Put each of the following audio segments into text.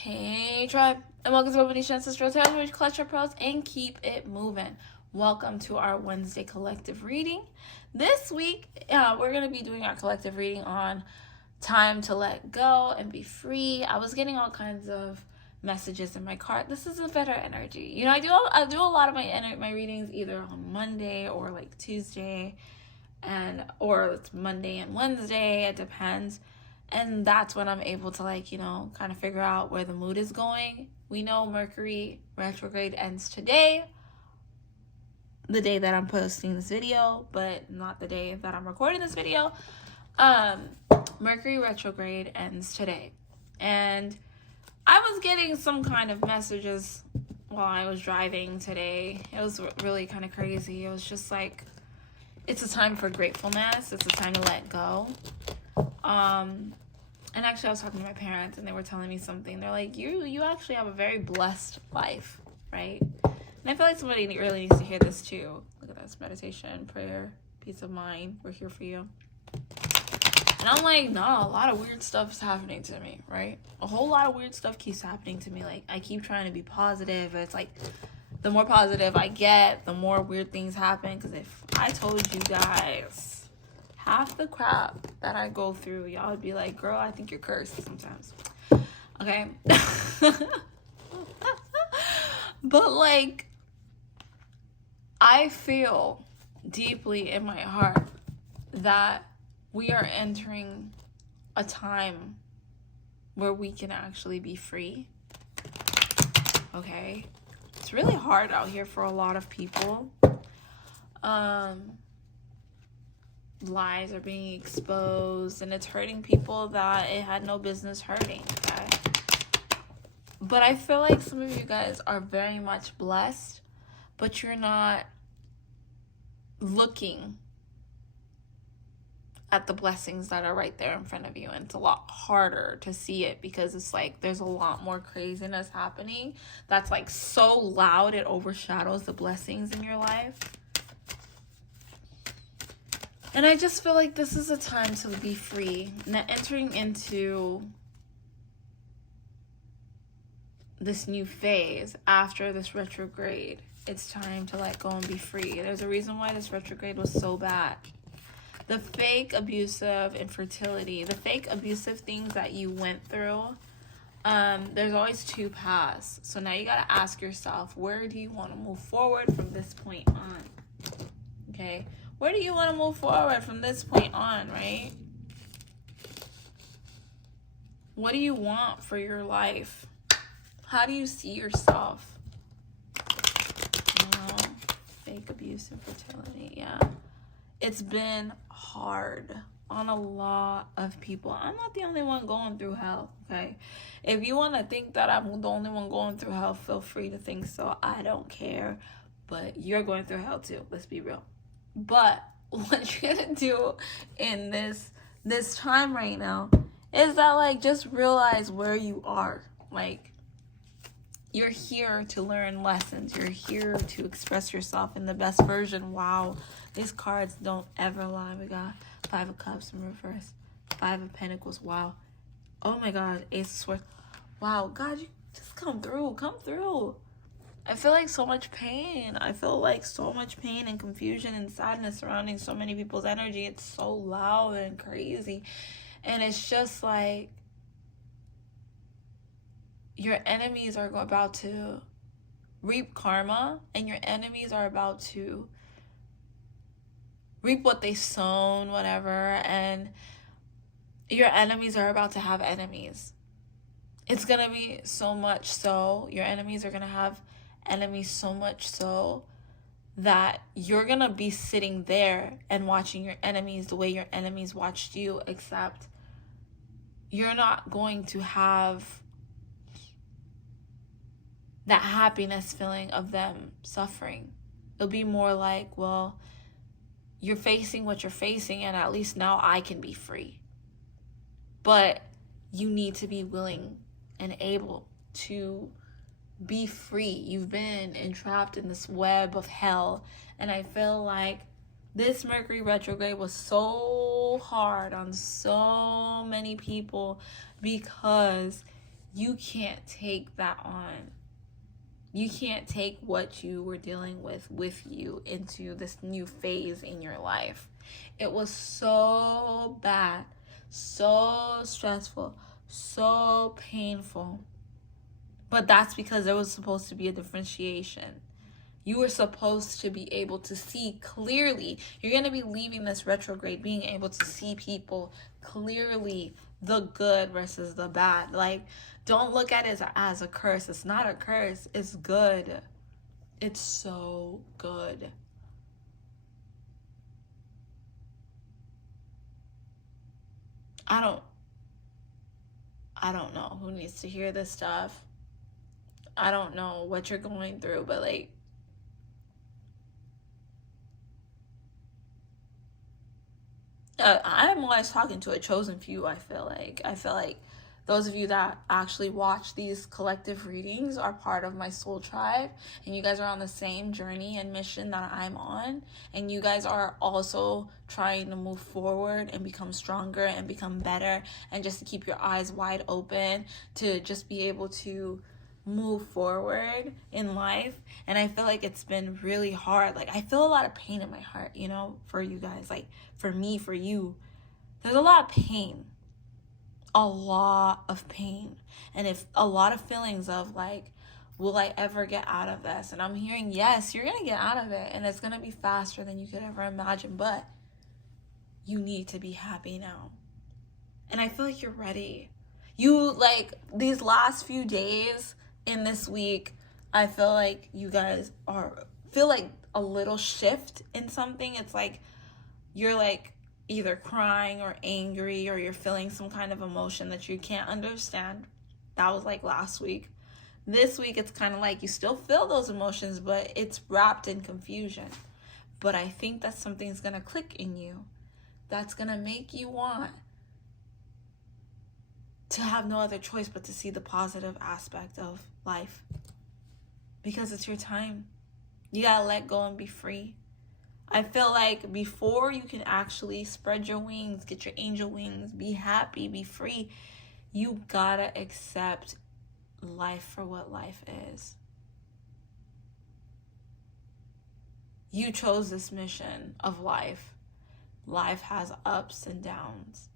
Hey tribe, and welcome to Bobo-Nesha Ancestral Tales, where we clutch our pearls and keep it moving. Welcome to our Wednesday collective reading. This week, we're going to be doing our collective reading on time to let go and be free. I was getting all kinds of messages in my cart. This is a better energy. You know, I do a lot of my readings either on Monday or like Tuesday, or it's Monday and Wednesday. It depends. And that's when I'm able to kind of figure out where the mood is going. We know Mercury retrograde ends today, the day that I'm posting this video, but not the day that I'm recording this video. Mercury retrograde ends today. And I was getting some kind of messages while I was driving today. It was really kind of crazy. It was just like, it's a time for gratefulness. It's a time to let go. And actually I was talking to my parents and they were telling me something. They're like, you actually have a very blessed life, right? And I feel like somebody really needs to hear this too. Look at this: meditation, prayer, peace of mind. We're here for you. And I'm like, no, a lot of weird stuff is happening to me, right? A whole lot of weird stuff keeps happening to me. Like, I keep trying to be positive. It's like, the more positive I get, the more weird things happen. Because if I told you guys half the crap that I go through, y'all would be like, girl, I think you're cursed sometimes. Okay? But like, I feel deeply in my heart that we are entering a time where we can actually be free. Okay? It's really hard out here for a lot of people. Lies are being exposed and it's hurting people that it had no business hurting, okay? But I feel like some of you guys are very much blessed, but you're not looking at the blessings that are right there in front of you. And it's a lot harder to see it because it's like there's a lot more craziness happening that's like so loud it overshadows the blessings in your life. And I just feel like this is a time to be free. Now, entering into this new phase after this retrograde, it's time to let go and be free. There's a reason why this retrograde was so bad. The fake abusive infertility, the fake abusive things that you went through, there's always two paths. So now you got to ask yourself, where do you want to move forward from this point on? Okay? Where do you want to move forward from this point on, right? What do you want for your life? How do you see yourself? Fake abuse and fertility, yeah. It's been hard on a lot of people. I'm not the only one going through hell, okay? If you want to think that I'm the only one going through hell, feel free to think so. I don't care. But you're going through hell too. Let's be real. But what you're gonna do in this time right now is that, like, just realize where you are. Like, you're here to learn lessons. You're here to express yourself in the best version. Wow, these cards don't ever lie. We got 5 of Cups in reverse, 5 of Pentacles. Wow. Oh my God, Ace of Swords. Wow, God, you just come through. Come through. I feel like so much pain. I feel like so much pain and confusion and sadness surrounding so many people's energy. It's so loud and crazy. And it's just like your enemies are about to reap karma, and your enemies are about to reap what they sown, whatever. And your enemies are about to have enemies. It's going to be so much so. Your enemies are going to have enemies so much so that you're gonna be sitting there and watching your enemies the way your enemies watched you, except you're not going to have that happiness feeling of them suffering. It'll be more like, well, you're facing what you're facing, and at least now I can be free. But you need to be willing and able to be free. You've been entrapped in this web of hell, and I feel like this Mercury retrograde was so hard on so many people because you can't take that on. You can't take what you were dealing with you into this new phase in your life. It was so bad, so stressful, so painful. But that's because there was supposed to be a differentiation. You were supposed to be able to see clearly. You're going to be leaving this retrograde being able to see people clearly, the good versus the bad. Like, don't look at it as a curse. It's not a curse. It's good. It's so good. I don't know who needs to hear this stuff. I don't know what you're going through, but like, I'm always talking to a chosen few. I feel like those of you that actually watch these collective readings are part of my soul tribe, and you guys are on the same journey and mission that I'm on, and you guys are also trying to move forward and become stronger and become better, and just to keep your eyes wide open to just be able to move forward in life. And I feel like it's been really hard. Like, I feel a lot of pain in my heart, you know, for you guys, like for me, for you. There's a lot of pain, a lot of pain, and if a lot of feelings of like, will I ever get out of this? And I'm hearing, yes, you're gonna get out of it, and it's gonna be faster than you could ever imagine, but you need to be happy now. And I feel like you're ready. You, like, these last few days in this week, I feel like you guys feel like a little shift in something. It's like you're like either crying or angry, or you're feeling some kind of emotion that you can't understand. That was like last week. This week, it's kind of like you still feel those emotions, but it's wrapped in confusion. But I think that something's going to click in you that's going to make you want to have no other choice but to see the positive aspect of life. Because it's your time. You gotta let go and be free. I feel like before you can actually spread your wings, get your angel wings, be happy, be free, you gotta accept life for what life is. You chose this mission of life. Life has ups and downs.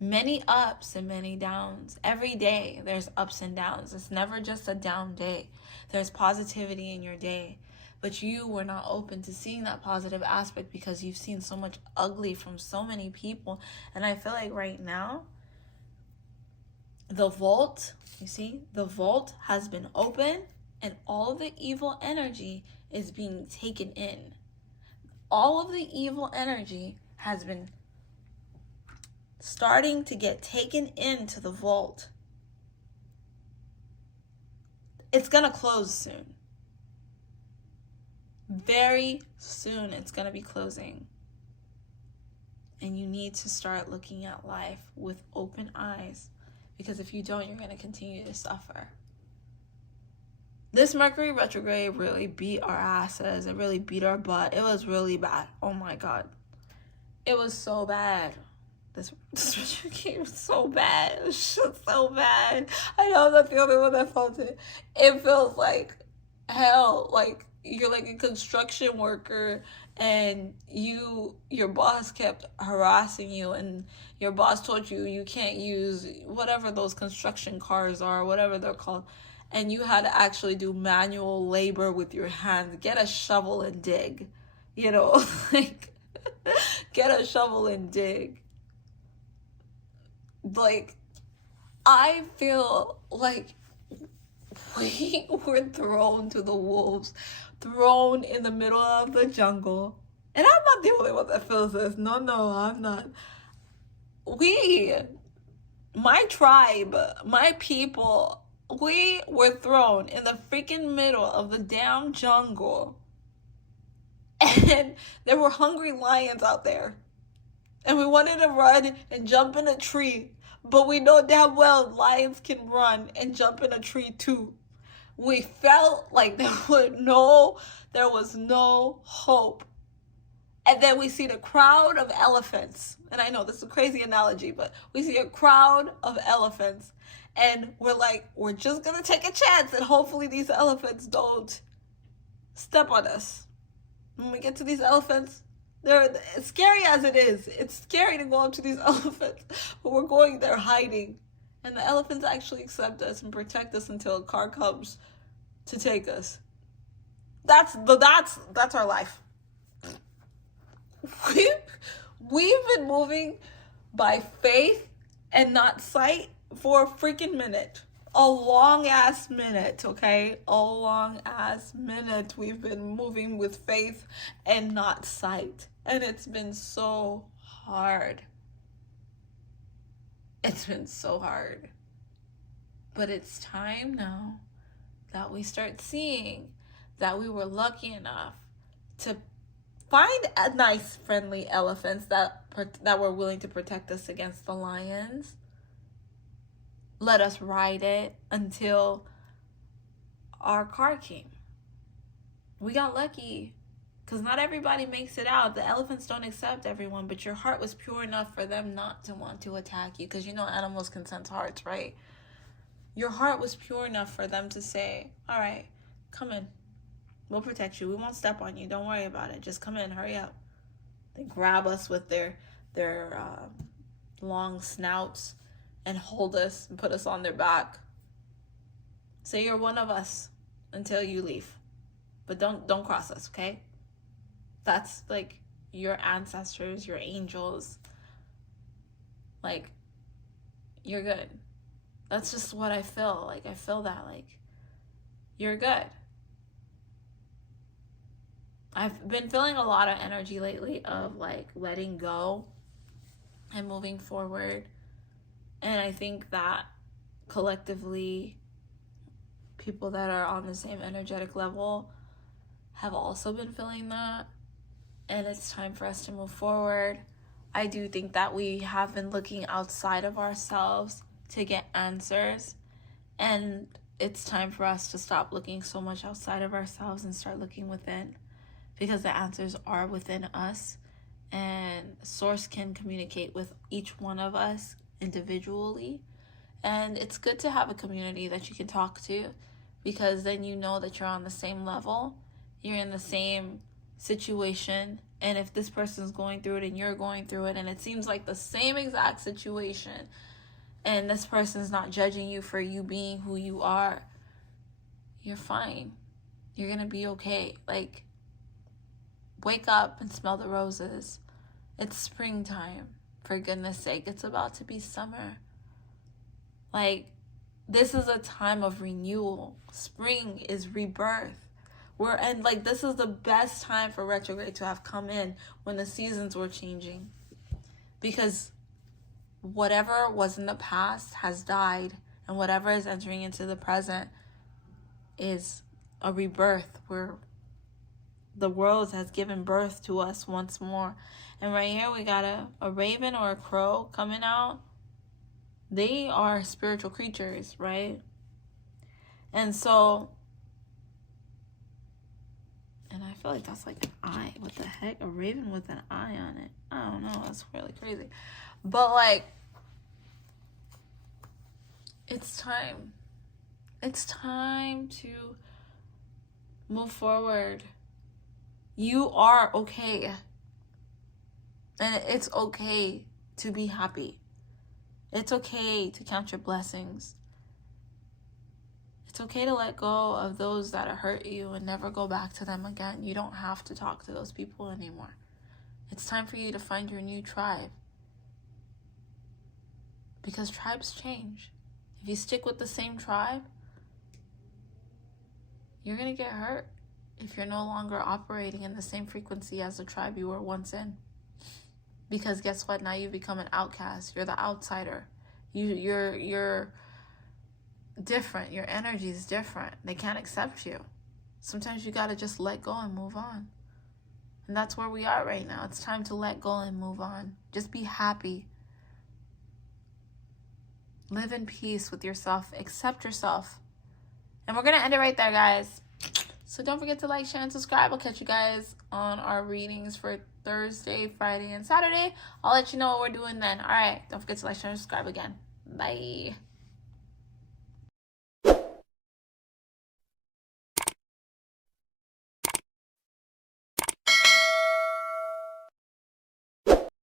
Many ups and many downs. Every day there's ups and downs. It's never just a down day. There's positivity in your day. But you were not open to seeing that positive aspect because you've seen so much ugly from so many people. And I feel like right now, the vault, you see, the vault has been open and all the evil energy is being taken in. All of the evil energy has been starting to get taken into the vault. It's going to close soon. Very soon it's going to be closing. And you need to start looking at life with open eyes, because if you don't, you're going to continue to suffer. This Mercury retrograde really beat our asses. It really beat our butt. It was really bad. Oh my God. It was so bad. This retrograde was so bad. It was just so bad. I know I'm not the only one that felt it. It feels like hell. Like you're like a construction worker and your boss kept harassing you, and your boss told you can't use whatever those construction cars are, whatever they're called, and you had to actually do manual labor with your hands. Get a shovel and dig, you know, like get a shovel and dig. Like, I feel like we were thrown to the wolves, thrown in the middle of the jungle. And I'm not the only one that feels this. No, I'm not. My tribe, my people, we were thrown in the freaking middle of the damn jungle. And there were hungry lions out there. And we wanted to run and jump in a tree. But we know damn well lions can run and jump in a tree too. We felt like there was no hope. And then we see the crowd of elephants. and I know this is a crazy analogy, but we see a crowd of elephants, and we're like, we're just gonna take a chance, and hopefully these elephants don't step on us. When we get to these elephants, they're as scary as it is. It's scary to go up to these elephants, but we're going there hiding, and the elephants actually accept us and protect us until a car comes to take us. That's our life. We've been moving by faith and not sight for a freaking minute. A long ass minute, okay? A long ass minute. We've been moving with faith and not sight. And it's been so hard. It's been so hard. But it's time now that we start seeing that we were lucky enough to find a nice, friendly elephants that were willing to protect us against the lions. Let us ride it until our car came. We got lucky because not everybody makes it out. The elephants don't accept everyone, but your heart was pure enough for them not to want to attack you, because you know animals can sense hearts, right? Your heart was pure enough for them to say, all right, come in. We'll protect you. We won't step on you. Don't worry about it. Just come in. Hurry up. They grab us with their long snouts and hold us and put us on their back. Say you're one of us until you leave. But don't cross us, okay? That's like your ancestors, your angels. Like, you're good. That's just what I feel. Like, I feel that, like, you're good. I've been feeling a lot of energy lately of, like, letting go and moving forward. And I think that collectively, people that are on the same energetic level have also been feeling that. And it's time for us to move forward. I do think that we have been looking outside of ourselves to get answers. And it's time for us to stop looking so much outside of ourselves and start looking within. Because the answers are within us. And Source can communicate with each one of us individually. And it's good to have a community that you can talk to, because then you know that you're on the same level. You're in the same situation. And if this person's going through it and you're going through it, and it seems like the same exact situation, and this person's not judging you for you being who you are, you're fine. You're going to be okay. Like, wake up and smell the roses. It's springtime. For goodness sake, it's about to be summer. Like, this is a time of renewal. Spring is rebirth. This is the best time for retrograde to have come in, when the seasons were changing. Because whatever was in the past has died, and whatever is entering into the present is a rebirth, where the world has given birth to us once more. And right here we got a raven or a crow coming out. They are spiritual creatures, right? And so, and I feel like that's like an eye. What the heck? A raven with an eye on it. I don't know. That's really crazy. But, like, it's time. It's time to move forward. You are okay. And it's okay to be happy. It's okay to count your blessings. It's okay to let go of those that hurt you and never go back to them again. You don't have to talk to those people anymore. It's time for you to find your new tribe. Because tribes change. If you stick with the same tribe, you're going to get hurt if you're no longer operating in the same frequency as the tribe you were once in. Because guess what? Now you become an outcast. You're the outsider. You're different. Your energy is different. They can't accept you. Sometimes you got to just let go and move on. And that's where we are right now. It's time to let go and move on. Just be happy. Live in peace with yourself. Accept yourself. And we're going to end it right there, guys. So So don't forget to like, share, and subscribe. I'll catch you guys on our readings for Thursday, Friday, and Saturday. I'll let you know what we're doing then. All right. Don't forget to like, share, and subscribe again. Bye.